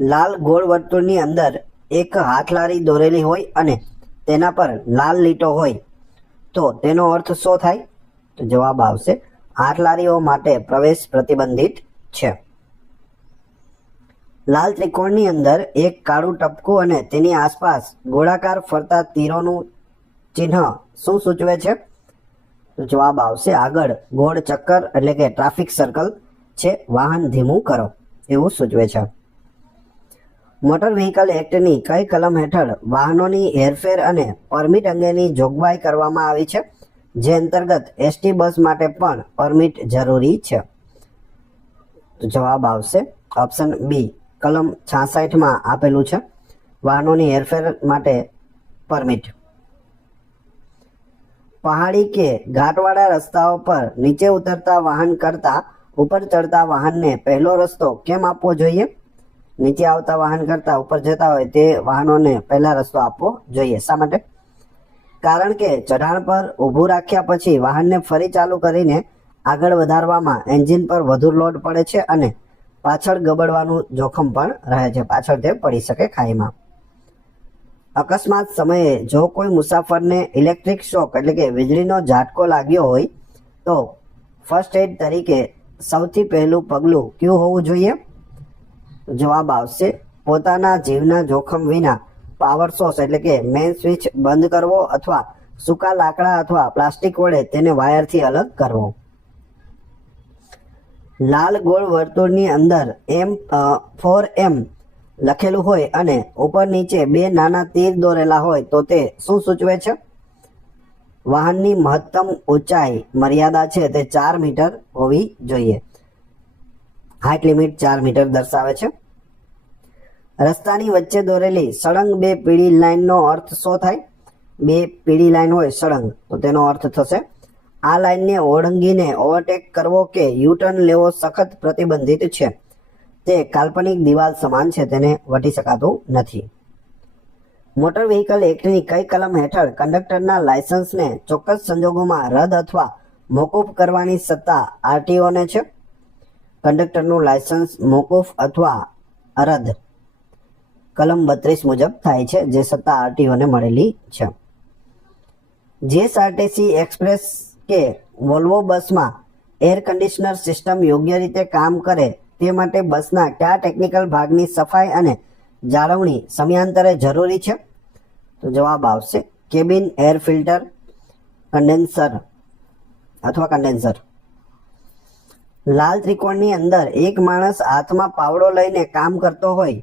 લાલ ગોળ વર્તુળની અંદર એક હાથલારી દોરેલી હોય અને તેના પર લાલ લીટો હોય તો તેનો અર્થ શું થાય? તો જવાબ આવશે હાથલારીઓ માટે પ્રવેશ પ્રતિબંધિત છે. લાલ ત્રિકોણની અંદર એક કાળું ટપકું અને તેની આસપાસ ગોળાકાર ફરતા તીરોનું ચિહ્ન શું સૂચવે છે? તો જવાબ આવશે આગળ ગોળ ચક્કર એટલે કે ટ્રાફિક સર્કલ છે, વાહન ધીમું કરો એવું સૂચવે છે. મોટર વ્હીકલ એક્ટની કઈ કલમ હેઠળ વાહનોની હેરફેર અને પરમિટ અંગેની જોગવાઈ કરવામાં આવી છે, જે અંતર્ગત એસટી બસ માટે પણ પરમિટ જરૂરી છે? તો જવાબ આવશે ઓપ્શન બી કલમ 66 આપેલું છે, વાહનોની હેરફેર માટે પરમિટ. પહાડી કે ઘાટવાળા રસ્તાઓ પર નીચે ઉતરતા વાહન કરતા ઉપર ચડતા વાહનને પહેલો રસ્તો કેમ આપવો જોઈએ? નીચે આવતા વાહન કરતા ઉપર જતા હોય તે વાહનોને પહેલા રસ્તો આપવો જોઈએ. શા માટે? કારણ કે ચઢાણ પર ઊભું રાખ્યા પછી વાહનને ફરી ચાલુ કરીને આગળ વધારવામાં એન્જિન પર વધુ લોડ પડે છે અને પાછળ ગબડવાનું જોખમ પણ રહે છે, પાછળ તે પડી શકે ખાઈમાં. અકસ્માત સમયે જો કોઈ મુસાફરને ઇલેક્ટ્રિક શોક એટલે કે વીજળીનો ઝાટકો લાગ્યો હોય તો ફર્સ્ટ એડ તરીકે સૌથી પહેલું પગલું કયું હોવું જોઈએ? જવાબ આવશે પોતાના જીવના જોખમ વિના પાવર સોર્સ એટલે કે મેઇન સ્વિચ બંધ કરવો અથવા સૂકા લાકડા અથવા પ્લાસ્ટિક વડે તેને વાયરથી અલગ કરવો. લાલ ગોળ વર્તુળની અંદર M4M લખેલું હોય અને ઉપર નીચે બે નાના તીર દોરેલા હોય તો તે શું સૂચવે છે? વાહનની મહત્તમ ઊંચાઈ મર્યાદા છે તે 4 મીટર હોવી જોઈએ. હાઇટ લિમિટ 4 મીટર દર્શાવે છે. રસ્તાની વચ્ચે દોરેલી સળંગ બે પીળી લાઇનનો અર્થ શું થાય? બે પીળી લાઇન હોય સળંગ તો તેનો અર્થ થશે આ લાઇનને ઓળંગીને ઓવરટેક કરવો કે યુટર્ન લેવો સખત પ્રતિબંધિત છે. તે કાલ્પનિક દિવાલ સમાન છે, તેને વટી શકાતું નથી. મોટર વ્હીકલ એક્ટની કઈ કલમ હેઠળ કંડક્ટરના લાયસન્સને ચોક્કસ સંજોગોમાં રદ અથવા મોકૂફ કરવાની સત્તા આરટીઓને છે? કંડક્ટરનું લાયસન્સ મોકૂફ અથવા રદ કલમ 32 મુજબ થાય છે, જે સત્તા આરટીઓને મળેલી છે. જીએસઆરટીસી એક્સપ્રેસ કે વોલ્વો બસમાં એર કન્ડિશનર સિસ્ટમ યોગ્ય રીતે કામ કરે તે માટે બસના કયા ટેકનિકલ ભાગની સફાઈ અને જાળવણી સમયાંતરે જરૂરી છે? તો જવાબ આવશે કેબિન એર ફિલ્ટર, કન્ડેન્સર. લાલ ત્રિકોણની અંદર એક માણસ હાથમાં પાવડો લઈને કામ કરતો હોય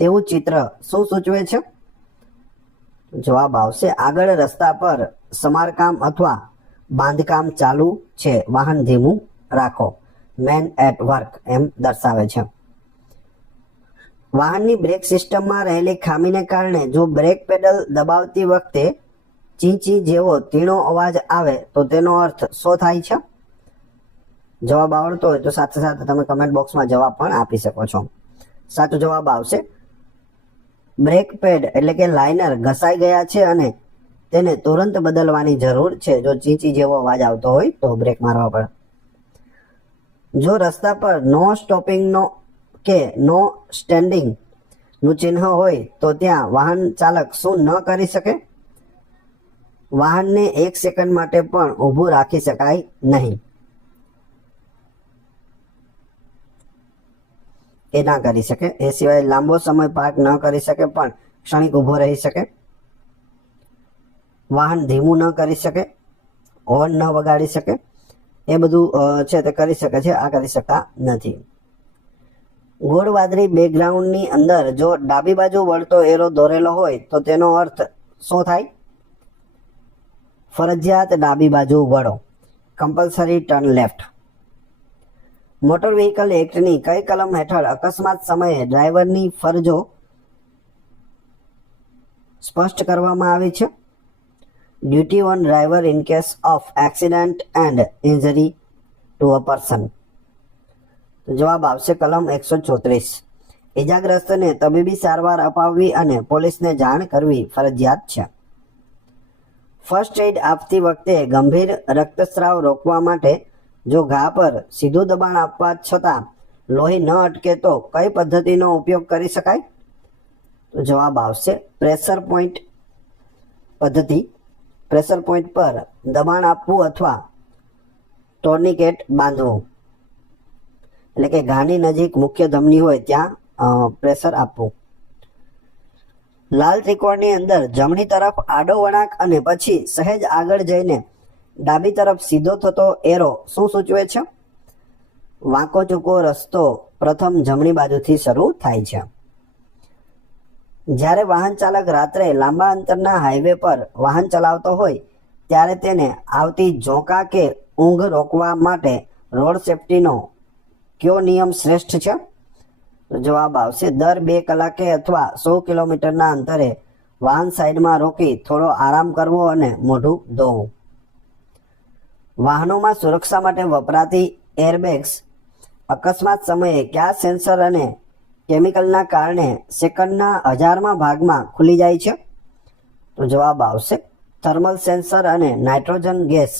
તેવું ચિત્ર શું સૂચવે છે? જવાબ આવશે આગળ રસ્તા પર સમારકામ અથવા બાંધકામ ચાલુ છે, વાહન ધીમું રાખો, મેન એટ વર્ક એમ દર્શાવે છે. વાહનની બ્રેક સિસ્ટમમાં રહેલી ખામીને કારણે જો બ્રેક પેડલ દબાવતી વખતે ચીંચી જેવો તીણો અવાજ આવે તો તેનો અર્થ શું થાય છે? જવાબ આવડતો હોય તો સાથે સાથે તમે કમેન્ટ બોક્સમાં જવાબ પણ આપી શકો છો. સાચો જવાબ આવશે બ્રેક પેડ એટલે કે લાઇનર ઘસાઈ ગયા છે અને તેને તુરંત બદલવાની જરૂર છે. જો ચીંચી જેવો અવાજ આવતો હોય તો બ્રેક મારવા પડે. જો રસ્તા પર નો સ્ટોપિંગનો કે નો સ્ટેન્ડિંગ નું ચિહ્ન હોય તો ત્યાં વાહન ચાલક શું ન કરી શકે? વાહનને 1 સેકન્ડ માટે પણ ઊભું રાખી શકાય નહીં. એ ના કરી શકે. એ સિવાય લાંબો સમય પાર્ક ન કરી શકે પણ ક્ષણિક ઊભો રહી શકે. વાહન ધીમું ન કરી શકે, હોર્ન ન વગાડી શકે. એ બધું છે તે કરી શકે છે, આ કરી શકતા નથી. ગોળ વાદળી બેકગ્રાઉન્ડની અંદર જો ડાબી બાજુ વળતો એરો દોરેલો હોય તો તેનો અર્થ શું થાય? ફરજિયાત ડાબી બાજુ વળો, compulsory turn left. Motor vehicle એક્ટની કઈ કલમ હેઠળ અકસ્માત સમયે ડ્રાઈવરની ફરજો સ્પષ્ટ કરવામાં આવી છે? Duty on driver in case of accident and injury to a person. જવાબ આવશે કલમ 134. ઇજાગ્રસ્તને તબીબી સારવાર અપાવવી અને પોલીસને જાણ કરવી ફરજિયાત છે. ફર્સ્ટ એડ આપતી વખતે ગંભીર રક્તસ્રાવ રોકવા માટે જો ઘા પર સીધું દબાણ આપવા છતાં લોહી ન અટકે તો કઈ પદ્ધતિનો ઉપયોગ કરી શકાય? તો જવાબ આવશે પ્રેશર પોઈન્ટ પદ્ધતિ. પ્રેશર પોઈન્ટ પર દબાણ આપવું અથવા ટોર્નિકેટ બાંધવું, એટલે કે ઘાની નજીક મુખ્ય ધમની હોય ત્યાં પ્રેશર આપવું. લાલ ત્રિકોણની અંદર જમણી તરફ આડો વળાંક અને પછી સહેજ આગળ જઈને ડાબી તરફ સીધો થતો એરો શું સૂચવે છે? વાંકો ચૂકો રસ્તો પ્રથમ જમણી બાજુથી શરૂ થાય છે. જ્યારે વાહન ચાલક રાત્રે લાંબા અંતરના હાઈવે પર વાહન ચલાવતો હોય ત્યારે તેને આવતી ઝોકા કે ઊંઘ રોકવા માટે રોડ સેફટીનો કયો નિયમ શ્રેષ્ઠ છે? તો જવાબ આવશે દર 2 કલાકે અથવા 100 કિલોમીટરના અંતરે વાહન સાઈડમાં રોકી થોડો આરામ કરવો અને મોઢું ધોવું. વાહનોમાં સુરક્ષા માટે વપરાતી એરબેગ્સ અકસ્માત સમયે કયા સેન્સર અને કેમિકલના કારણે સેકન્ડના 1000મા ભાગમાં ખુલી જાય છે? તો જવાબ આવશે થર્મલ સેન્સર અને nitrogen gas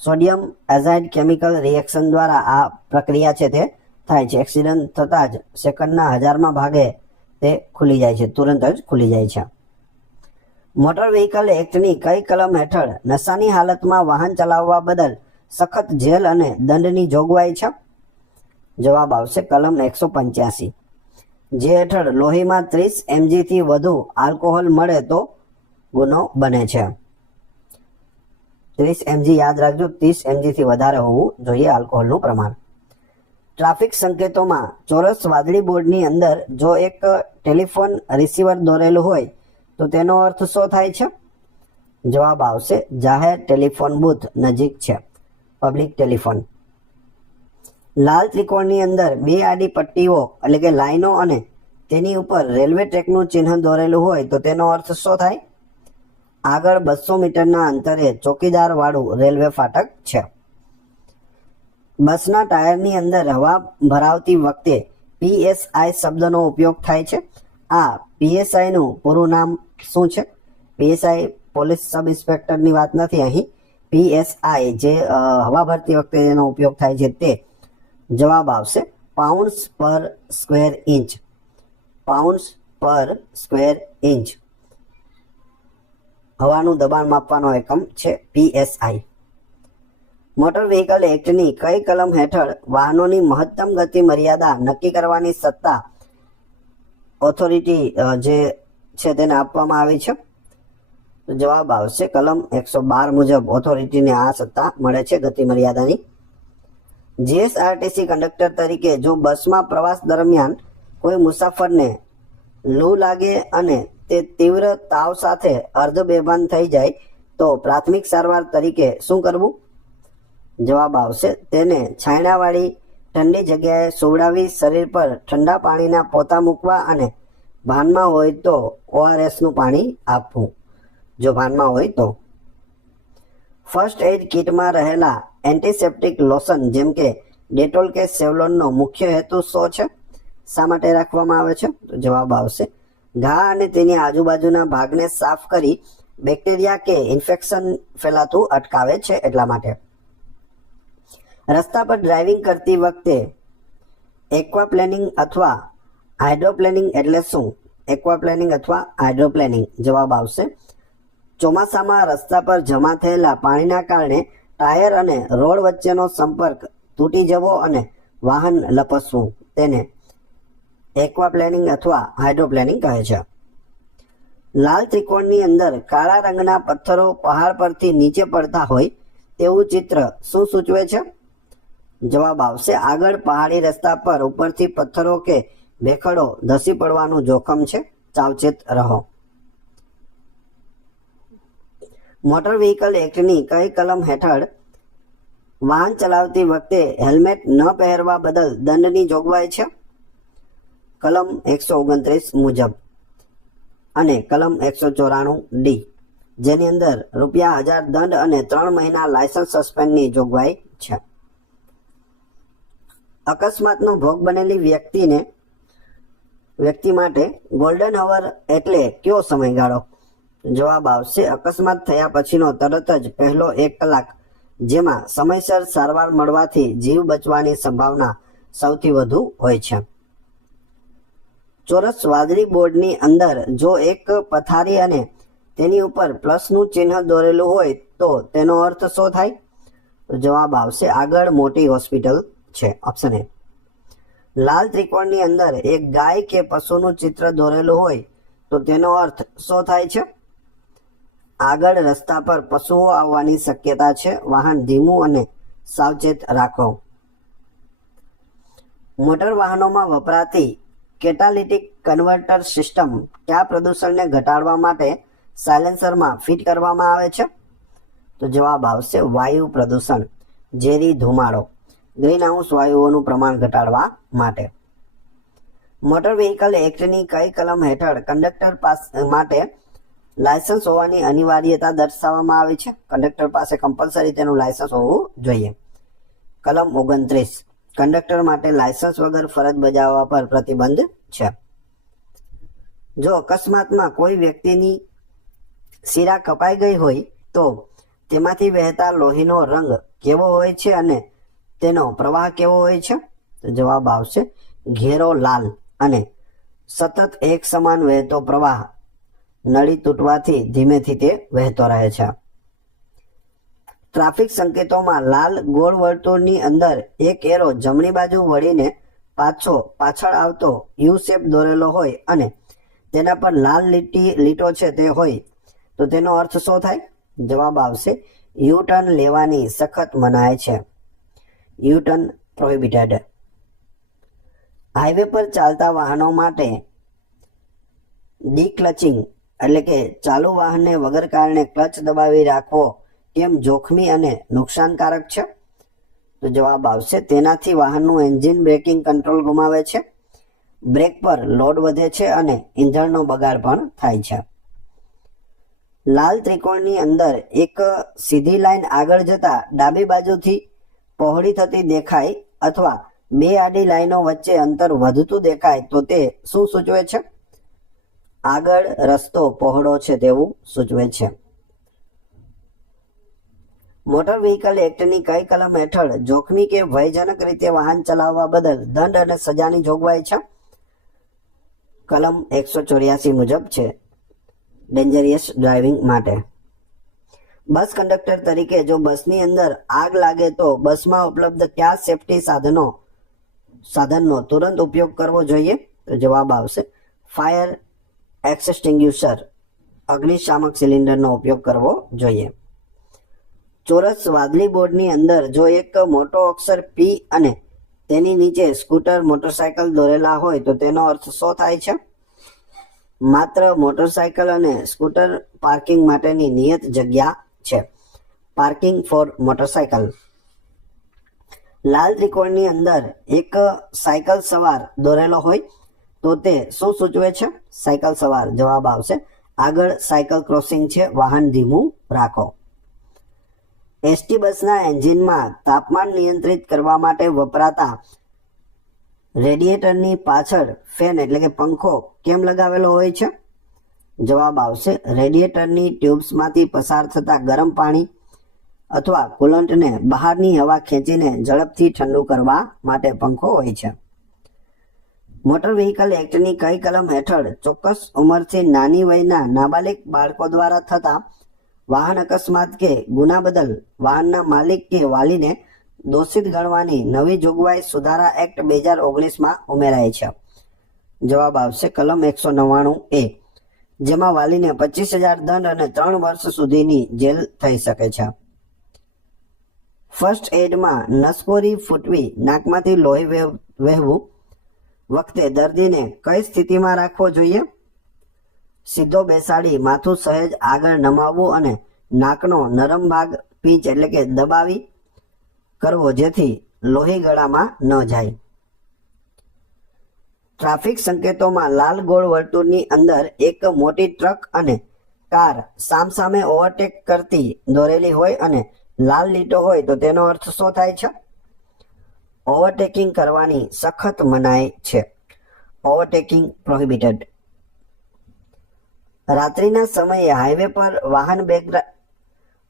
sodium azide chemical reaction દ્વારા આ પ્રક્રિયા છે તે થાય છે. એક્સિડન્ટ થતાં જ સેકન્ડના 1000મા ભાગે તે ખુલી જાય છે, તુરંત જ ખુલી જાય છે. મોટર વ્હીકલ એક્ટની કઈ કલમ હેઠળ નશાની હાલતમાં વાહન ચલાવવા બદલ સખત જેલ અને દંડની જોગવાઈ છે? જવાબ આવશે કલમ 185, જે હેઠળ લોહીમાં 30 mg થી વધુ આલ્કોહોલ મળે તો ગુનો બને છે. 30 mg યાદ રાખજો, 30 mg થી વધારે હોવું જોઈએ આલ્કોહોલનું પ્રમાણ. ટ્રાફિક સંકેતોમાં ચોરસ વાદળી બોર્ડની અંદર જો એક ટેલિફોન રિસીવર દોરેલું હોય તો તેનો અર્થ શું થાય છે? જવાબ આવશે જાહેર ટેલિફોન બૂથ નજીક છે, પબ્લિક ટેલિફોન. લાલ ત્રિકોણની અંદર 2 આડી પટ્ટીઓ એટલે કે લાઈનો અને તેની ઉપર રેલવે ટ્રેકનું ચિહ્ન દોરેલું હોય તો તેનો અર્થ શું થાય? આગળ 200 મીટરના અંતરે ચોકીદાર વાળું રેલવે ફાટક છે. બસના ટાયરની અંદર હવા ભરાવતી વખતે PSI શબ્દનો ઉપયોગ થાય છે. આ PSI નું પૂરું નામ શું છે? PSI પોલીસ સબ ઇન્સ્પેક્ટરની વાત નથી અહીં. PSI જે હવા ભરતી વખતે એનો ઉપયોગ થાય છે તે. જવાબ આવશે પાઉન્ડ્સ પર સ્ક્વેર ઇંચ. પાઉન્ડ્સ પર સ્ક્વેર ઇંચ હવાનું દબાણ માપવાનો એકમ છે PSI. મોટર વ્હીકલ એક્ટની કઈ કલમ હેઠળ વાહનોની મહત્તમ ગતિ મર્યાદા નક્કી કરવાની સત્તા ઓથોરિટી જે છે તેને આપવામાં આવી છે? તો જવાબ આવશે કલમ 112 મુજબ ઓથોરિટીને આ સત્તા મળે છે ગતિ મર્યાદાની. જીએસઆરટીસી કંડક્ટર તરીકે જો બસમાં પ્રવાસ દરમિયાન કોઈ મુસાફરને લૂ લાગે અને તે તીવ્ર તાવ સાથે અર્ધ બેભાન થઈ જાય તો પ્રાથમિક સારવાર તરીકે શું કરવું? જવાબ આવશે તેને છાયણાવાળી ઠંડી જગ્યાએ સુવડાવી શરીર પર ઠંડા પાણીના પોતા મૂકવા અને ભાનમાં હોય તો ORSનું પાણી આપવું, જો ભાનમાં હોય તો. ફર્સ્ટ એડ કિટમાં રહેલા એન્ટીસેપ્ટિક લોશન જેમ કે ડેટોલ કે સેવલોનનો મુખ્ય હેતુ શું છે? શા માટે રાખવામાં આવે છે? તો જવાબ આવશે ઘા અને તેની આજુબાજુના ભાગને સાફ કરી બેક્ટેરિયા કે ઇન્ફેક્શન ફેલાતું અટકાવે છે એટલા માટે. રસ્તા પર ડ્રાઇવિંગ કરતી વખતે એક્વાપ્લેનિંગ અથવા હાઇડ્રોપ્લેનિંગ એટલે શું? એક્વાપ્લેનિંગ અથવા હાઇડ્રોપ્લેનિંગ. જવાબ આવશે ચોમાસામાં રસ્તા પર જમા થયેલા પાણીના કારણે ટાયર અને રોડ વચ્ચેનો સંપર્ક તૂટી જવો અને વાહન લપસવું તેને એક્વાપ્લેનિંગ અથવા હાઇડ્રોપ્લેનિંગ કહે છે. લાલ ત્રિકોણની અંદર કાળા રંગના પથ્થરો પહાડ પરથી નીચે પડતા હોય તેવું ચિત્ર શું સૂચવે છે? જવાબ આવશે આગળ પહાડી રસ્તા પર ઉપરથી પથ્થરો કે ભેખડો ધસી પડવાનું જોખમ છે, સાવચેત રહો. મોટર વ્હીકલ એક્ટની કઈ કલમ હેઠળ વાહન ચલાવતી વખતે હેલ્મેટ ન પહેરવા બદલ દંડની જોગવાઈ છે? કલમ 129 મુજબ અને કલમ 194D, જેની અંદર ₹1000 દંડ અને 3 મહિના લાયસન્સ સસ્પેન્ડની જોગવાઈ છે. અકસ્માતનો ભોગ બનેલી વ્યક્તિ માટે ગોલ્ડન અવર એટલે કયો સમયગાળો? જવાબ આવશે અકસ્માત થયા પછીનો તરત જ પહેલો 1 કલાક જેમાં સમયસર સારવાર મળવાથી જીવ બચવાની સંભાવના સૌથી વધુ હોય છે. ચોરસ વાદળી બોર્ડની અંદર જો એક પથારી અને તેની ઉપર પ્લસનું ચિહ્ન દોરેલું હોય તો તેનો અર્થ શું થાય? તો જવાબ આવશે આગળ મોટી હોસ્પિટલ છે, ઓપ્શન એ. લાલ ત્રિકોણની અંદર એક ગાય કે પશુનું ચિત્ર દોરેલું હોય તો તેનો અર્થ શું થાય છે? આગળ રસ્તા પર પશુઓ આવવાની શક્યતા છે, વાહન ધીમું અને સાવચેત રાખો. મોટર વાહનોમાં વપરાતી કેટાલિટિક કન્વર્ટર સિસ્ટમ કયા પ્રદૂષણને ઘટાડવા માટે સાયલેન્સરમાં ફિટ કરવામાં આવે છે? તો જવાબ આવશે વાયુ પ્રદૂષણ, ઝેરી ધુમાડો, ગ્રીનહાઉસ વાયુઓનું પ્રમાણ ઘટાડવા માટે. મોટર વ્હીકલ એક્ટની કઈ કલમ હેઠળ કંડક્ટર માટે લાયસન્સ હોવાની અનિવાર્યતા દર્શાવવામાં આવી છે? કંડક્ટર પાસે કમ્પલસરી તેનું લાયસન્સ હોવું જોઈએ. કલમ 29, કંડક્ટર માટે લાયસન્સ વગર ફરજ બજાવવા પર પ્રતિબંધ છે. જો અકસ્માતમાં કોઈ વ્યક્તિની શિરા કપાઈ ગઈ હોય તો તેમાંથી વહેતા લોહીનો રંગ કેવો હોય છે અને તેનો પ્રવાહ કેવો હોય છે? તો જવાબ આવશે ઘેરો લાલ અને સતત એક સમાન વહેતો પ્રવાહ. નળી તૂટવાથી ધીમેથી તે વહેતો રહે છે. ટ્રાફિક સંકેતોમાં લાલ ગોળ વર્તુળની અંદર એક એરો જમણી બાજુ વળીને પાછળ આવતો યુ શેપ દોરેલો હોય અને તેના પર લાલ લીટો છે તે હોય તો તેનો અર્થ શું થાય? જવાબ આવશે યુ ટર્ન લેવાની સખત મનાય છે. U turn prohibited. હાઈવે પર ચાલતા વાહનો માટે ડીક્લચિંગ એટલે કે ચાલુ વાહનને વગર કારણે ક્લચ દબાવી રાખવો કેમ જોખમી અને નુકસાનકારક છે? તો જવાબ આવશે તેનાથી વાહનનું એન્જિન બ્રેકિંગ કંટ્રોલ ગુમાવે છે, બ્રેક પર લોડ વધે છે અને ઈંધણનો બગાડ પણ થાય છે. લાલ ત્રિકોણની અંદર એક સીધી લાઈન આગળ જતા ડાબી બાજુથી પહોળી થતી દેખાય અથવા બે આડી લાઈનો વચ્ચે અંતર વધતું દેખાય તો તે શું સૂચવે છે? આગળ રસ્તો પહોળો છે તેવું સૂચવે છે. મોટર વ્હીકલ એક્ટની કઈ કલમ હેઠળ જોખમી કે ભયજનક રીતે વાહન ચલાવવા બદલ દંડ અને સજાની જોગવાઈ છે? કલમ 184 મુજબ છે, ડેન્જરિયસ ડ્રાઇવિંગ માટે. બસ કંડક્ટર તરીકે જો બસની અંદર આગ લાગે તો બસમાં ઉપલબ્ધ કયા સેફટી સાધનનો તુરંત ઉપયોગ કરવો જોઈએ? તો જવાબ આવશે ફાયર એક્સટિંગ્યુશર, અગ્નિશામક સિલિન્ડરનો ઉપયોગ કરવો જોઈએ. ચોરસ વાદળી બોર્ડની અંદર જો એક મોટો અક્ષર પી અને તેની નીચે સ્કૂટર મોટરસાયકલ દોરેલા હોય તો તેનો અર્થ શું થાય છે? માત્ર મોટરસાયકલ અને સ્કૂટર પાર્કિંગ માટેની નિયત જગ્યા છે, પાર્કિંગ ફોર મોટરસાયકલ. લાલ ત્રિકોણની અંદર એક સાયકલ સવાર દોરેલો હોય તો તે શું સૂચવે છે? સાયકલ સવાર. જવાબ આવશે આગળ સાયકલ ક્રોસિંગ છે, વાહન ધીમું રાખો. એસટી બસના એન્જિનમાં તાપમાન નિયંત્રિત કરવા માટે વપરાતા રેડિએટરની પાછળ ફેન એટલે કે પંખો કેમ લગાવેલો હોય છે? જવાબ આવશે રેડિએટરની ટ્યુબ્સમાંથી પસાર થતા ગરમ પાણી અથવા કુલન્ટને બહારની હવા ખેંચીને ઝડપથી ઠંડુ કરવા માટે પંખો હોય છે. મોટર વ્હીકલ એક્ટની કઈ કલમ હેઠળ ચોક્કસ ઉંમરથી નાની વયના નાબાલિગ બાળકો દ્વારા થતા વાહન અકસ્માત કે ગુના બદલ વાહનના માલિક કે વાલીને દોષિત ગણવાની નવી જોગવાઈ સુધારા એક્ટ 2019 ઉમેરાય છે? જવાબ આવશે કલમ 199A, જેમાં વાલીને 25,000 દંડ અને 3 વર્ષ સુધીની જેલ થઈ શકે છે. ફર્સ્ટ એડમાં નસકોરી ફૂટવી, નાકમાંથી લોહી વહેવું વખતે દર્દીને કઈ સ્થિતિમાં રાખવો જોઈએ? સીધો બેસાડી માથું સહેજ આગળ નમાવવું અને નાકનો નરમ ભાગ પીચ એટલે કે દબાવી કરવો જેથી લોહી ગળામાં ન જાય. ટ્રાફિક સંકેતોમાં લાલ ગોળ વર્તુળની અંદર એક મોટી ટ્રક અને કાર સામસામે ઓવરટેક કરતી દોરેલી હોય અને લાલ લીટો હોય તો તેનો અર્થ શું થાય છે? ઓવરટેકિંગ કરવાની સખત મનાઈ છે, ઓવરટેકિંગ પ્રોહિબિટેડ. રાત્રિના સમયે હાઈવે પર વાહન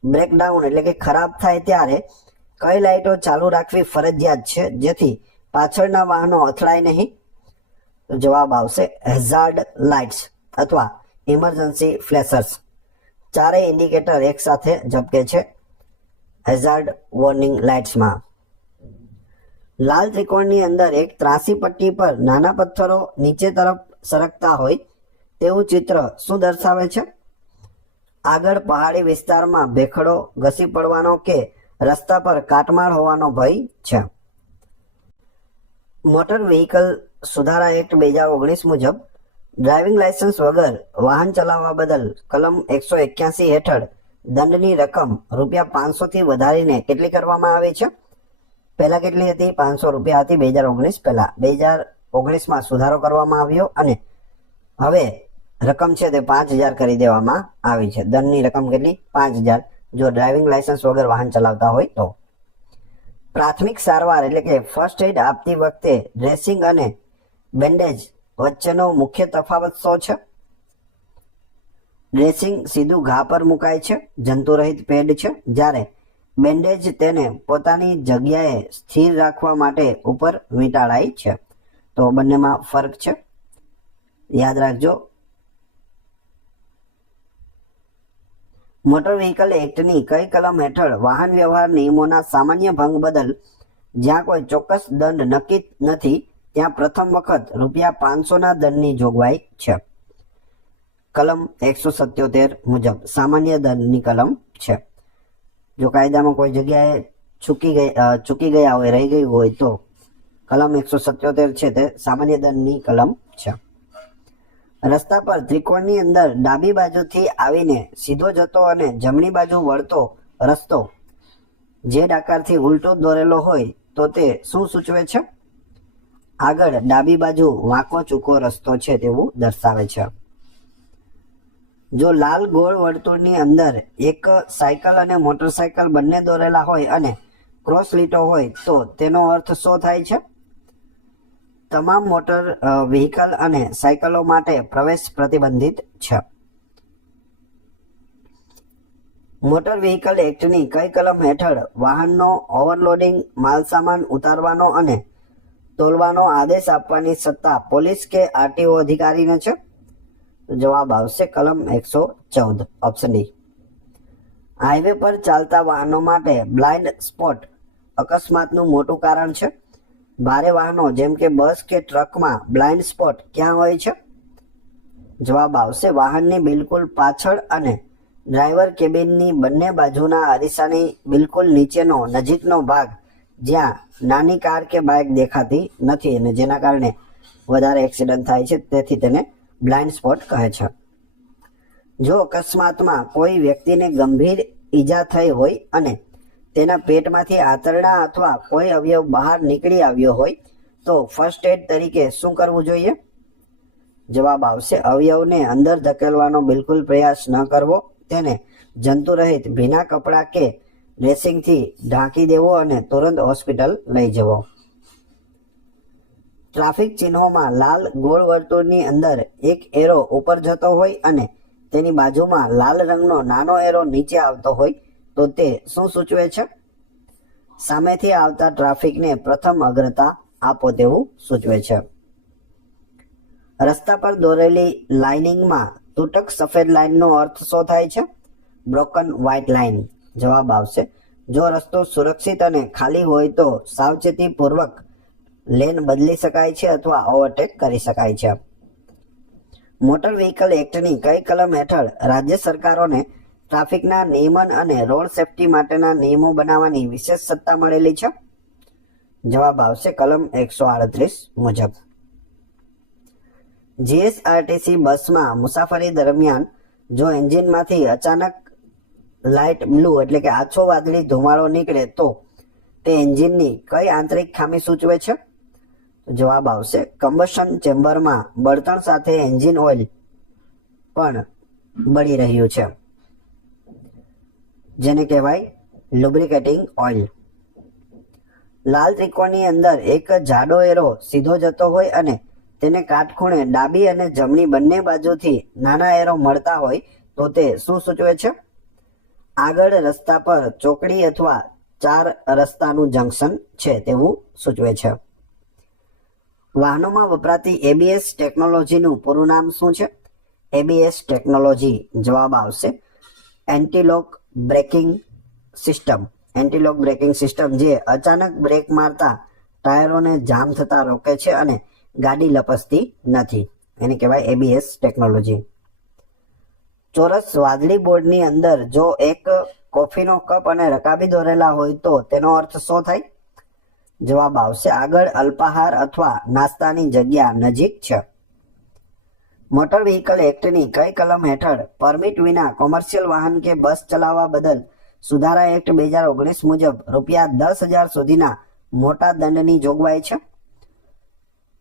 બ્રેકડાઉન એટલે કે ખરાબ થાય ત્યારે કઈ લાઇટો ચાલુ રાખવી ફરજિયાત છે જેથી પાછળના વાહનો અથડાય નહીં? તો જવાબ આવશે હેઝાર્ડ લાઇટ્સ અથવા ઇમરજન્સી ફ્લેશર્સ. ચારેય ઇન્ડિકેટર એક સાથે ઝબકે છે હેઝાર્ડ વોર્નિંગ લાઇટ્સમાં. લાલ ત્રિકોણની અંદર એક ત્રાસી પટ્ટી પર નાના પથ્થરો નીચે તરફ સરકતા હોય તેવું ચિત્ર શું દર્શાવે છે? આગળ પહાડી વિસ્તારમાં ભેખડો ઘસી પડવાનો કે રસ્તા પર કાટમાળ હોવાનો ભય છે. મોટર વ્હીકલ સુધારા એક્ટ 2019 મુજબ ડ્રાઇવિંગ લાયસન્સ વગર વાહન ચલાવવા બદલ કલમ 181 હેઠળ દંડની રકમ ₹500 થી વધારીને કેટલી કરવામાં આવી છે? પહેલા કેટલી હતી? ₹500 હતી 2019 પહેલા. 2019માં સુધારો કરવામાં આવ્યો અને હવે રકમ છે તે 5000 કરી દેવામાં આવી છે. દંડની રકમ કેટલી? 5000 જો ડ્રાઇવિંગ લાયસન્સ વગર વાહન ચલાવતા હોય તો. પ્રાથમિક સારવાર એટલે કે ફર્સ્ટ એડ આપતી વખતે ડ્રેસિંગ અને બેન્ડેજ વચ્ચેનો મુખ્ય તફાવત શું છે? ડ્રેસિંગ સીધું ઘા પર મુકાય છે, જંતુરહિત પેડ છે, જ્યારે બેન્ડેજ તેને પોતાની જગ્યાએ સ્થિર રાખવા માટે ઉપર વીંટાળાય છે. તો બંનેમાં ફરક છે, યાદ રાખજો. મોટર વ્હીકલ એક્ટની કઈ કલમ હેઠળ વાહન વ્યવહાર નિયમોના સામાન્ય ભંગ બદલ જ્યાં કોઈ ચોક્કસ દંડ નક્કી નથી ત્યાં પ્રથમ વખત ₹500ના દંડની જોગવાઈ છે? કલમ 177 મુજબ સામાન્ય દંડની કલમ છે. જો કાયદામાં કોઈ જગ્યાએ ચૂકી ગયા હોય, રહી ગયું હોય તો કલમ 177 છે તે સામાન્ય દંડની કલમ છે. રસ્તા પર ત્રિકોણની અંદર ડાબી બાજુથી આવીને સીધો જતો અને જમણી બાજુ વળતો રસ્તો જે આકારથી ઉલટો દોરેલો હોય તો તે શું સૂચવે છે? આગળ ડાબી બાજુ વાંકો ચૂકો રસ્તો છે તેવું દર્શાવે છે. જો લાલ ગોળ વર્તુળની અંદર એક સાયકલ અને મોટરસાયકલ બંને દોરેલા હોય અને ક્રોસ લીટો હોય તો તેનો અર્થ શું થાય છે? તમામ મોટર વ્હીકલ અને સાયકલો માટે પ્રવેશ પ્રતિબંધિત છે. મોટર વ્હીકલ એક્ટની કઈ કલમ હેઠળ વાહનનો ઓવરલોડિંગ માલસામાન ઉતારવાનો અને તોલવાનો આદેશ આપવાની સત્તા પોલીસ કે આરટીઓ અધિકારીને છે? જવાબ આવશે કલમ 114 ઓપ્શન ડી. હાઈવે પર ચાલતા વાહનો માટે બ્લાઇન્ડ સ્પોટ અકસ્માતનું મોટું કારણ છે. ભારે વાહનો જેમ કે બસ કે ટ્રકમાં બ્લાઇન્ડ સ્પોટ ક્યાં હોય છે? જવાબ આવશે વાહનની બિલકુલ પાછળ અને ડ્રાઈવર કેબિનની બંને બાજુના અરીસાની બિલકુલ નીચેનો નજીકનો ભાગ જ્યાં નાની કાર કે બાઇક દેખાતી નથી અને જેના કારણે વધારે એક્સિડન્ટ થાય છે, તેથી તેને બ્લાઇન્ડ સ્પોટ કહે છે. જો અકસ્માતમાં કોઈ વ્યક્તિને ગંભીર ઈજા થઈ હોય અને તેના પેટમાંથી આંતરડા અથવા કોઈ અવયવ બહાર નીકળી આવ્યો હોય તો ફર્સ્ટ એડ તરીકે શું કરવું જોઈએ? જવાબ આવશે અવયવને અંદર ધકેલવાનો બિલકુલ પ્રયાસ ન કરવો, તેને જંતુરહિત ભીના કપડાં કે ડ્રેસિંગથી ઢાંકી દેવો અને તુરંત હોસ્પિટલ લઈ જવો. ટ્રાફિક ચિહ્નોમાં લાલ ગોળ વર્તુળની અંદર એક એરો ઉપર જતો હોય અને તેની બાજુમાં લાલ રંગનો નાનો એરો નીચે આવતો હોય તો તે શું સૂચવે છે? સામેથી આવતા ટ્રાફિકને પ્રથમ અગ્રતા આપો તેવું સૂચવે છે. રસ્તા પર દોરેલી લાઇનિંગમાં તૂટક સફેદ લાઇનનો અર્થ શું થાય છે? Broken white line. જવાબ આવશે જો રસ્તો સુરક્ષિત અને ખાલી હોય તો સાવચેતીપૂર્વક લેન બદલી શકાય છે અથવા ઓવરટેક કરી શકાય છે. મોટર વ્હીકલ એક્ટની કઈ કલમ હેઠળ રાજ્ય સરકારોને ટ્રાફિકના નિયમન અને રોડ સેફટી માટેના નિયમો બનાવવાની વિશેષ સત્તા મળેલી છે? જવાબ આવશે કલમ 138 મુજબ. જીએસઆરટીસી બસમાં મુસાફરી દરમિયાન જો એન્જિનમાંથી અચાનક લાઇટ બ્લુ એટલે કે આછો વાદળી ધુમાડો નીકળે તો તે એન્જિનની કઈ આંતરિક ખામી સૂચવે છે? જવાબ આવશે કમ્બશન ચેમ્બરમાં બળતણ સાથે એન્જિન ઓઇલ પણ બળી રહ્યું છે, જેને કહેવાય લુબ્રિકેટિંગ ઓઇલ. લાલ ત્રિકોણની અંદર એક જાડો એરો સીધો જતો હોય અને તેને કાટખૂણે ડાબી અને જમણી બંને બાજુથી નાના એરો મળતા હોય તો તે શું સૂચવે છે? આગળ રસ્તા પર ચોકડી અથવા 4 રસ્તાનું જંકશન છે તેવું સૂચવે છે. વાહનોમાં વપરાતી એબીએસ ટેકનોલોજીનું પૂરું નામ શું છે? એબીએસ ટેકનોલોજી જવાબ આવશે એન્ટીલોક બ્રેકિંગ સિસ્ટમ. એન્ટીલોક બ્રેકિંગ સિસ્ટમ જે અચાનક બ્રેક મારતા ટાયરોને જામ થતા રોકે છે અને ગાડી લપસતી નથી, એને કહેવાય એબીએસ ટેકનોલોજી. ચોરસ વાદળી બોર્ડની અંદર જો એક કોફીનો કપ અને રકાબી દોરેલા હોય તો તેનો અર્થ શું થાય? જવાબ આવશે આગળ અલ્પાહાર અથવા નાસ્તાની જગ્યા નજીક છે. મોટર વ્હીકલ એક્ટની કઈ કલમ હેઠળ પરમિટ વિના કોમર્શિયલ વાહન કે બસ ચલાવવા બદલ સુધારા એક્ટ 2019 મુજબ ₹10,000 સુધીના મોટા દંડની જોગવાઈ છે?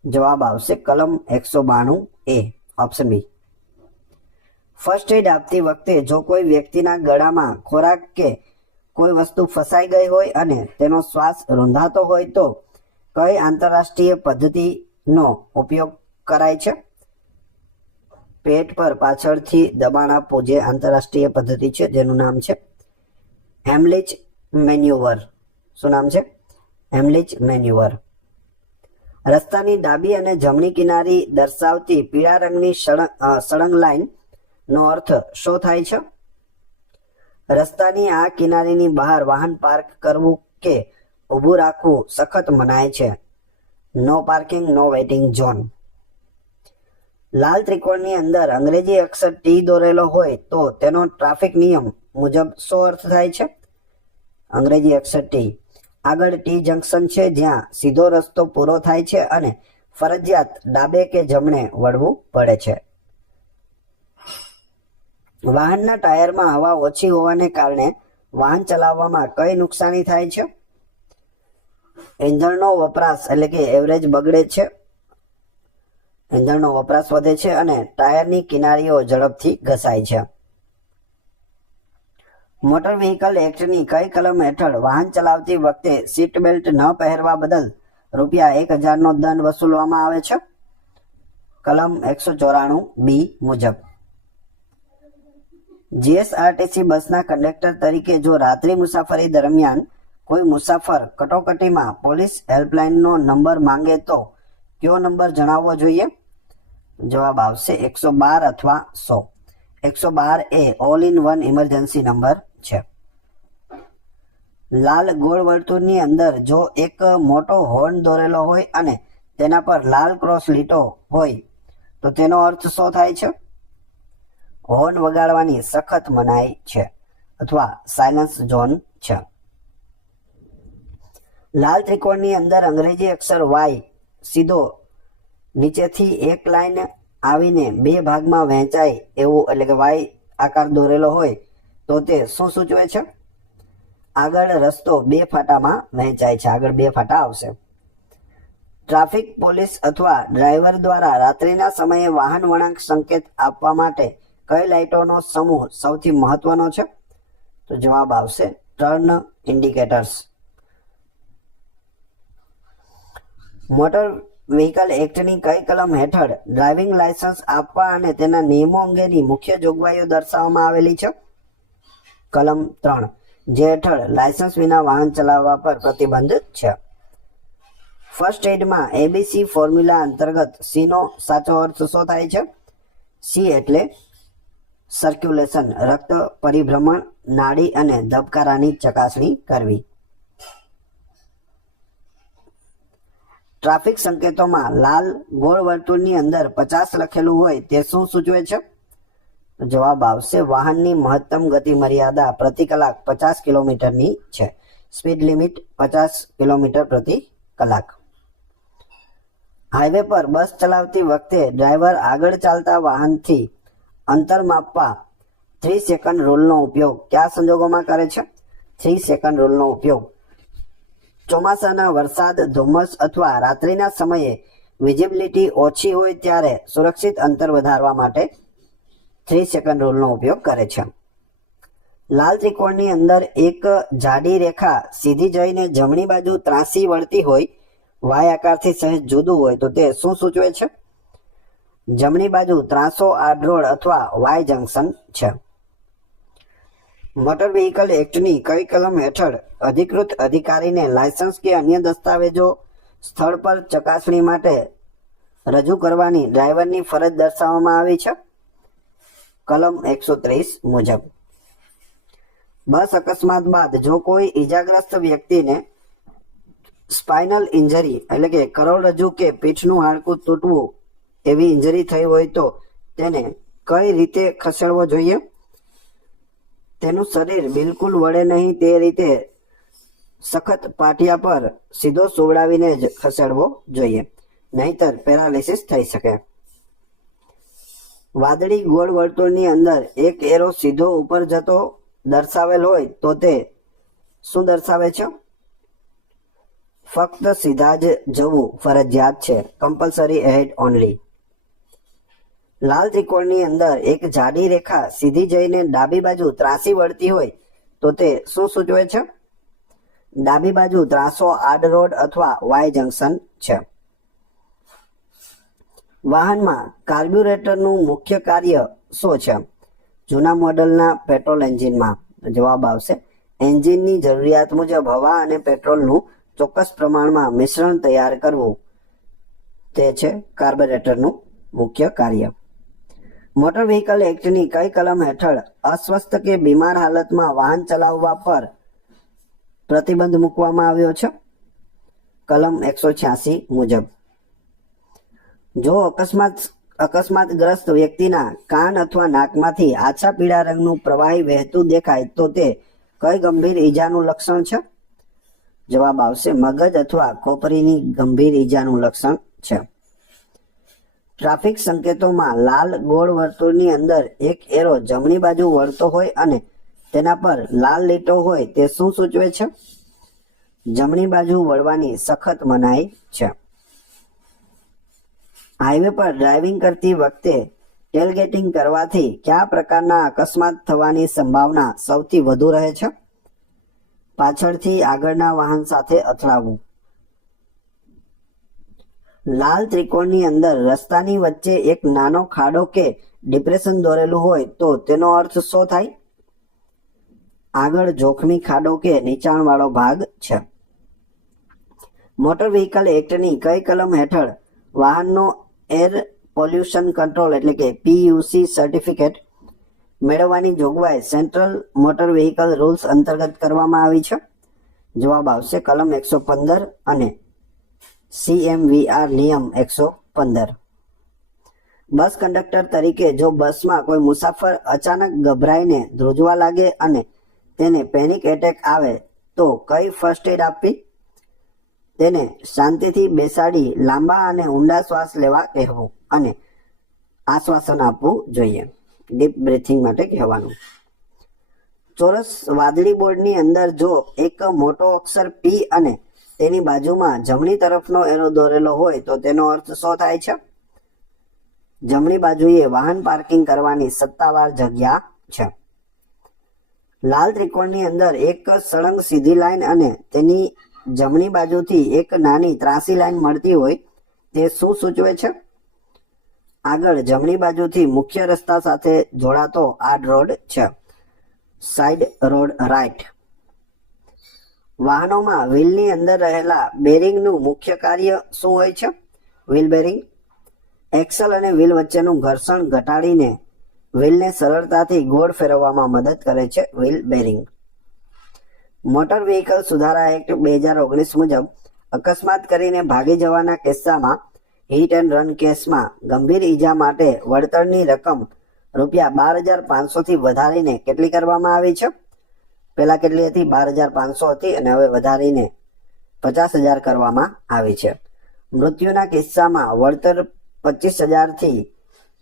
જવાબ આવશે કલમ 192A, option B. First aid આપતી વખતે જો કોઈ વ્યક્તિના ગળામાં ખોરાક કે કોઈ વસ્તુ ફસાઈ ગઈ હોય અને તેનો શ્વાસ રૂંધાતો હોય તો કઈ આંતરરાષ્ટ્રીય પદ્ધતિનો ઉપયોગ કરાય છે? પેટ પર પાછળથી દબાણ આપવું જે આંતરરાષ્ટ્રીય પદ્ધતિ છે જેનું નામ છે હેમલિચ મેન્યુવર. શું નામ છે? હેમલિચ મેન્યુવર. રસ્તાની ડાબી અને જમણી કિનારી દર્શાવતી પીળા રંગની સળંગ લાઈન નો અર્થ શું થાય છે? રસ્તાની આ કિનારીની બહાર વાહન પાર્ક કરવું કે ઊભું રાખવું સખત મનાય છે. નો પાર્કિંગ, નો વેઇટિંગ ઝોન. લાલ ત્રિકોણની અંદર અંગ્રેજી અક્ષર ટી દોરેલો હોય તો તેનો ટ્રાફિક નિયમ મુજબ શું અર્થ થાય છે? અંગ્રેજી અક્ષર ટી. આગળ ટી જંકશન છે જ્યાં સીધો રસ્તો પૂરો થાય છે અને ફરજિયાત ડાબે કે જમણે વળવું પડે છે. વાહનના ટાયરમાં હવા ઓછી હોવાને કારણે વાહન ચલાવવામાં કઈ નુકસાની થાય છે? ઇંધણનો વપરાશ એટલે કે એવરેજ બગડે છે, ઇંધણનો વપરાશ વધે છે અને ટાયરની કિનારીઓ ઝડપથી ઘસાય છે. મોટર વ્હીકલ એક્ટની કઈ કલમ હેઠળ વાહન ચલાવતી વખતે સીટ બેલ્ટ ન પહેરવા બદલ ₹1,000નો દંડ વસૂલવામાં આવે છે? કલમ 194B મુજબ. જીએસઆરટીસી બસના કંડક્ટર તરીકે જો રાત્રિ મુસાફરી દરમિયાન કોઈ મુસાફર કટોકટીમાં પોલીસ હેલ્પલાઇનનો નંબર માંગે તો કયો નંબર જણાવવો જોઈએ? જવાબ આવશે 112 અથવા 100. 112 એ all in one emergency number છે. લાલ ગોળ વર્તુળની અંદર જો એક મોટો હોર્ન દોરેલો હોય અને તેના પર લાલ ક્રોસ લીટો હોય તો તેનો અર્થ શું થાય છે? હોર્ન વગાડવાની સખત મનાઈ છે અથવા સાયલન્સ ઝોન છે. લાલ ત્રિકોણની અંદર અંગ્રેજી અક્ષર વાય સીધો નીચેથી એક લાઈન આવીને બે ભાગમાં વહેંચાય એવું એટલે કે વાય આકાર દોરેલો હોય તો તે શું સૂચવે છે? આગળ રસ્તો બે ફાટામાં વહેંચાય છે, આગળ બે ફાટા આવશે. ટ્રાફિક પોલીસ અથવા ડ્રાઈવર દ્વારા રાત્રિના સમયે વાહન વળાંક સંકેત આપવા માટે કઈ લાઇટોનો સમૂહ સૌથી મહત્વનો છે? તો જવાબ આવશે ટર્ન ઇન્ડિકેટર્સ. મોટર વ્હીકલ એક્ટની કઈ કલમ હેઠળ ડ્રાઇવિંગ લાયસન્સ આપવા અને તેના નિયમો અંગેની મુખ્ય જોગવાઈઓ દર્શાવવામાં આવેલી છે? કલમ 3, જે હેઠળ લાયસન્સ વિના વાહન ચલાવવા પર પ્રતિબંધ છે. ફર્સ્ટ એડમાં એબીસી ફોર્મ્યુલા અંતર્ગત સી નો સાચો અર્થ શું થાય છે? સી એટલે સર્ક્યુલેશન, રક્ત પરિભ્રમણ, નાડી અને ધબકારાની ચકાસણી કરવી. ટ્રાફિક સંકેતોમાં લાલ ગોળ વર્તુળની અંદર 50 લખેલું હોય તે શું સૂચવે છે? જવાબ આવશે વાહનની મહત્તમ ગતિ મર્યાદા પ્રતિ કલાક 50 કિલોમીટરની છે. સ્પીડ લિમિટ 50 કિલોમીટર પ્રતિ કલાક. હાઈવે પર બસ ચલાવતી વખતે ડ્રાઈવર આગળ ચાલતા વાહનથી અંતર માપવા 3 સેકન્ડ રૂલનો ઉપયોગ કયા સંજોગોમાં કરે છે? 3 સેકન્ડ રૂલનો ઉપયોગ ચોમાસાના વરસાદ, ધુમ્મસ અથવા રાત્રિના સમયે વિઝિબિલિટી ઓછી હોય ત્યારે સુરક્ષિત અંતર વધારવા માટે 3 સેકન્ડ રૂલનો ઉપયોગ કરે છે. લાલ ત્રિકોણની અંદર એક જાડી રેખા સીધી જઈને જમણી બાજુ ત્રાંસી વળતી હોય વાય આકારથી સહેજ જુદું હોય તો તે શું સૂચવે છે? જમણી બાજુ ત્રાંસો આડરોડ અથવા વાય જંકશન છે. મોટર વ્હીકલ એક્ટની કઈ કલમ હેઠળ અધિકૃત અધિકારીને લાયસન્સ કે અન્ય દસ્તાવેજો સ્થળ પર ચકાસણી માટે રજૂ કરવાની ડ્રાઈવરની ફરજ દર્શાવવામાં આવી છે? કલમ 130 મુજબ. બસ અકસ્માત બાદ જો કોઈ ઈજાગ્રસ્ત વ્યક્તિને સ્પાઇનલ ઇન્જરી એટલે કે કરોડરજ્જુ કે પીઠનું હાડકું તૂટવું એવી ઇન્જરી થઈ હોય તો તેને કઈ રીતે ખસેડવો જોઈએ? તેનું શરીર બિલકુલ વળે નહીં તે રીતે સખત પાટિયા પર સીધો સુવડાવીને જ ખસેડવો જોઈએ, નહીતર પેરાલિસિસ થઈ શકે. વાદળી ગોળ વર્તુળની અંદર એક એરો સીધો ઉપર જતો દર્શાવેલ હોય તો તે શું દર્શાવે છે? ફક્ત સીધા જ જવું ફરજિયાત છે, કમ્પલસરી એહેડ ઓનલી. લાલ ત્રિકોણની અંદર એક જાડી રેખા સીધી જઈને ડાબી બાજુ ત્રાંસી વળતી હોય તો તે શું સૂચવે છે? ડાબી બાજુ ત્રાંસો આડ રોડ અથવા વાય જંકશન છે. વાહનમાં કાર્બ્યુરેટરનું મુખ્ય કાર્ય શું છે? જૂના મોડલના પેટ્રોલ એન્જિનમાં જવાબ આવશે એન્જિનની જરૂરિયાત મુજબ હવા અને પેટ્રોલનું ચોક્કસ પ્રમાણમાં મિશ્રણ તૈયાર કરવું. તે છે કાર્બ્યુરેટરનું મુખ્ય કાર્ય. મોટર વ્હીકલ એક્ટની કઈ કલમ હેઠળ અસ્વસ્થ કે બીમાર હાલતમાં વાહન ચલાવવા પર પ્રતિબંધ મૂકવામાં આવ્યો છે? કલમ 186 મુજબ. જો અકસ્માતગ્રસ્ત વ્યક્તિના કાન અથવા નાકમાંથી આછા પીળા રંગનું પ્રવાહી વહેતું દેખાય તો તે કઈ ગંભીર ઈજાનું લક્ષણ છે? જવાબ આવશે મગજ અથવા ખોપરીની ગંભીર ઈજાનું લક્ષણ છે. ટ્રાફિક સંકેતોમાં લાલ ગોળ વર્તુળની અંદર એક એરો જમણી બાજુ વળતો હોય અને તેના પર લાલ લીટો હોય તે શું સૂચવે છે? જમણી બાજુ વળવાની સખત મનાઈ છે. હાઈવે પર ડ્રાઇવિંગ કરતી વખતે ટેલગેટિંગ કરવાથી કયા પ્રકારના અકસ્માત થવાની સંભાવના સૌથી વધુ રહે છે? પાછળથી આગળના વાહન સાથે અથડાવવું. લાલ ત્રિકોણની અંદર રસ્તાની વચ્ચે એક નાનો ખાડો કે ડિપ્રેશન દોરેલું હોય તો તેનો અર્થ શું થાય? આગળ જોખમી ખાડો કે નીચાણવાળો ભાગ છે. મોટર વ્હીકલ એક્ટની કઈ કલમ હેઠળ વાહનનો એર પોલ્યુશન કંટ્રોલ એટલે કે PUC સર્ટિફિકેટ મેળવવાની જોગવાઈ સેન્ટ્રલ મોટર વ્હીકલ રૂલ્સ અંતર્ગત કરવામાં આવી છે? જવાબ આવશે કલમ 115 અને CMVR નિયમ 115. બસ કંડક્ટર તરીકે જો બસમાં કોઈ મુસાફર અચાનક ગભરાઈને ધ્રુજવા લાગે અને તેને પેનિક એટેક આવે તો કઈ ફર્સ્ટ એડ આપવી? તેને શાંતિથી બેસાડી લાંબા અને ઊંડા શ્વાસ લેવા કહેવું અને આશ્વાસન આપવું જોઈએ. ડીપ બ્રીથિંગ માટે કહેવાનું. ચોરસ વાદળી બોર્ડની અંદર જો એક મોટો અક્ષર P અને તેની બાજુમાં જમણી તરફનો એરો દોરેલો હોય તો તેનો અર્થ શું થાય છે? જમણી બાજુએ વાહન પાર્કિંગ કરવાની સત્તાવાર જગ્યા છે. લાલ ત્રિકોણની અંદર એક સળંગ સીધી લાઈન અને તેની જમણી બાજુથી એક નાની ત્રાંસી લાઈન મળતી હોય તે શું સૂચવે છે? આગળ જમણી બાજુથી મુખ્ય રસ્તા સાથે જોડાતો આડ રોડ છે, સાઇડ રોડ રાઈટ. વાહનોમાં વ્હીલની અંદર રહેલા બેરિંગનું મુખ્ય કાર્ય શું હોય છે? વ્હીલ બેરિંગ એક્સલ અને વ્હીલ વચ્ચેનું ઘર્ષણ ઘટાડીને વ્હીલને સરળતાથી ગોળ ફેરવવામાં મદદ કરે છે. Wheel bearing. મોટર વ્હીકલ સુધારા એક્ટ 2019 મુજબ અકસ્માત કરીને ભાગી જવાના કિસ્સામાં હિટ એન્ડ રન કેસમાં ગંભીર ઈજા માટે વળતરની રકમ રૂપિયા 12,500 થી વધારીને કેટલી કરવામાં આવી છે? પહેલા કેટલી હતી? 12,500 હતી અને હવે વધારીને 50,000 કરવામાં આવી છે. મૃત્યુના કિસ્સામાં વળતર 25,000 થી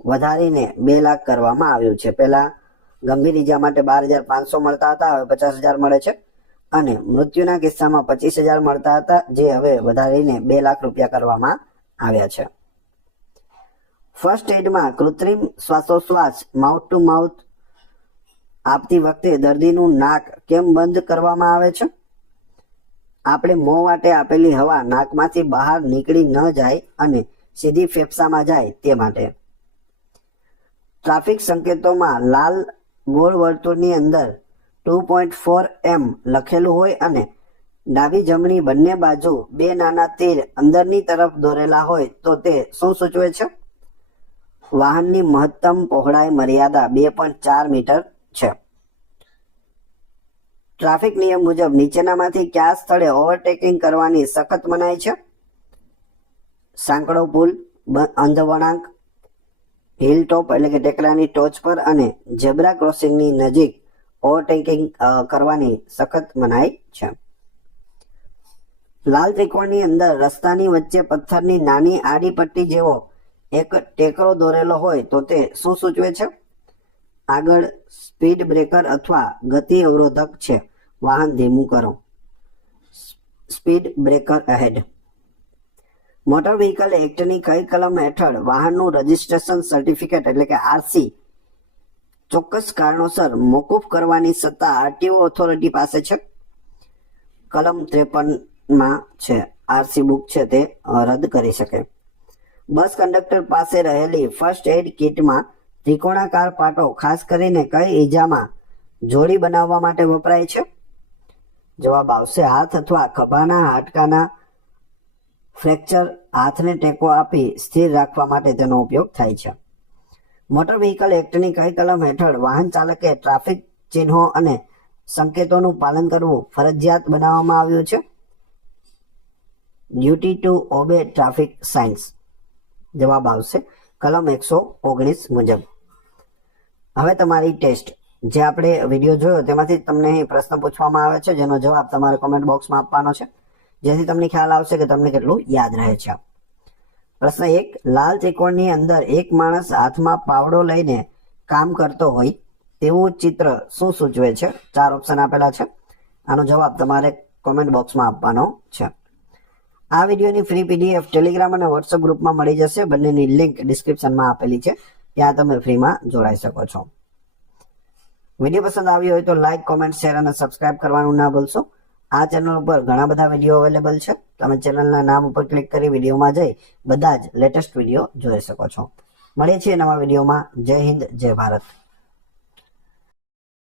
વધારીને 2 લાખ કરવામાં આવ્યું છે. પહેલા ગંભીર ઈજા માટે 12,500 મળતા હતા, હવે 50,000 મળે છે અને મૃત્યુના કિસ્સામાં 25,000 મળતા હતા જે હવે વધારીને 2 લાખ રૂપિયા કરવામાં આવ્યા છે. ફર્સ્ટ એડમાં કૃત્રિમ શ્વાસોશ્વાસ માઉથ ટુ માઉથ આપતી વખતે દર્દીનું નાક કેમ બંધ કરવામાં આવે છે? આપણે મોં વાટે આપેલી હવા નાકમાંથી બહાર નીકળી ન જાય અને સીધી ફેફસામાં જાય તે માટે. ટ્રાફિક સંકેતોમાં લાલ ગોળ વર્તુળની અંદર 2.4 m લખેલું હોય અને ડાબી જમણી બંને બાજુ બે નાના તીર અંદરની તરફ દોરેલા હોય તો તે શું સૂચવે છે? વાહનની મહત્તમ પહોળાઈ મર્યાદા 2.4 મીટર છે. ટ્રાફિક નિયમ મુજબ નીચેનામાંથી કયા સ્થળે ઓવરટેકિંગ કરવાની સખત મનાઈ છે? સાંકડો પુલ, અંધ વળાંક, હિલ ટોપ એટલે કે ટેકરાની ટોચ પર અને ઝેબ્રા ક્રોસિંગની નજીક ઓવરટેકિંગ કરવાની સખત મનાઈ છે. લાલ ત્રિકોણની અંદર રસ્તાની વચ્ચે પથ્થરની નાની આડી પટ્ટી જેવો એક ટેકરો દોરેલો હોય તો તે શું સૂચવે છે? આગળ સ્પીડ બ્રેકર અથવા ગતિ અવરોધક છે. વાહન ધીમું કરો. Speed breaker ahead. Motor vehicle એક્ટની કઈ કલમ હેઠળ વાહનનું રજિસ્ટ્રેશન સર્ટિફિકેટ એટલે કે આરસી ચોક્કસ કારણોસર મોકૂફ કરવાની સત્તા આરટીઓ ઓથોરિટી પાસે છે? કલમ 53 છે. આરસી બુક છે તે રદ કરી શકે. બસ કંડક્ટર પાસે રહેલી ફર્સ્ટ એડ કિટમાં ત્રિકોણાકાર પાટો ખાસ કરીને કઈ ઈજામાં જોડી બનાવવા માટે વપરાય છે? જવાબ આવશે હાથ અથવા ખભાના હાડકાના ફ્રેક્ચર. હાથને ટેકો આપી સ્થિર રાખવા માટે તેનો ઉપયોગ થાય છે. મોટર વ્હીકલ એક્ટની કઈ કલમ હેઠળ વાહન ચાલકે ટ્રાફિક ચિહ્નો અને સંકેતોનું પાલન કરવું ફરજિયાત બનાવવામાં આવ્યું છે? Duty two obey traffic science. જવાબ આવશે કલમ 119 મુજબ. હવે તમારી ટેસ્ટ જે આપણે વિડીયો જોયો તેમાંથી તમને પ્રશ્ન પૂછવામાં આવે છે જેનો જવાબ તમારે કોમેન્ટ બોક્સમાં આપવાનો છે જેથી તમને ખ્યાલ આવશે કે તમને કેટલું યાદ રહે છે. પ્રશ્ન 1. લાલ ત્રિકોણની અંદર એક માણસ હાથમાં પાવડો લઈને કામ કરતો હોય તેવું ચિત્ર શું સૂચવે છે? 4 ઓપ્શન આપેલા છે. આનો જવાબ તમારે કોમેન્ટ બોક્સમાં આપવાનો છે. આ વિડીયોની ફ્રી પીડીએફ ટેલિગ્રામ અને વોટ્સએપ ગ્રુપમાં મળી જશે. બંનેની લિંક ડિસ્ક્રિપ્શનમાં આપેલી છે. ત્યાં તમે ફ્રીમાં જોડાઈ શકો છો. વિડીયો પસંદ આવ્યો હોય તો લાઇક, કોમેન્ટ, શેર અને સબસ્ક્રાઇબ કરવાનું ના ભૂલશો. આ ચેનલ ઉપર ઘણા બધા વિડીયો અવેલેબલ છે. તમે ચેનલના નામ ઉપર ક્લિક કરી વિડીયોમાં જઈ બધા જ લેટેસ્ટ વિડીયો જોઈ શકો છો. મળીએ છીએ નવા વિડીયોમાં. જય હિન્દ, જય ભારત.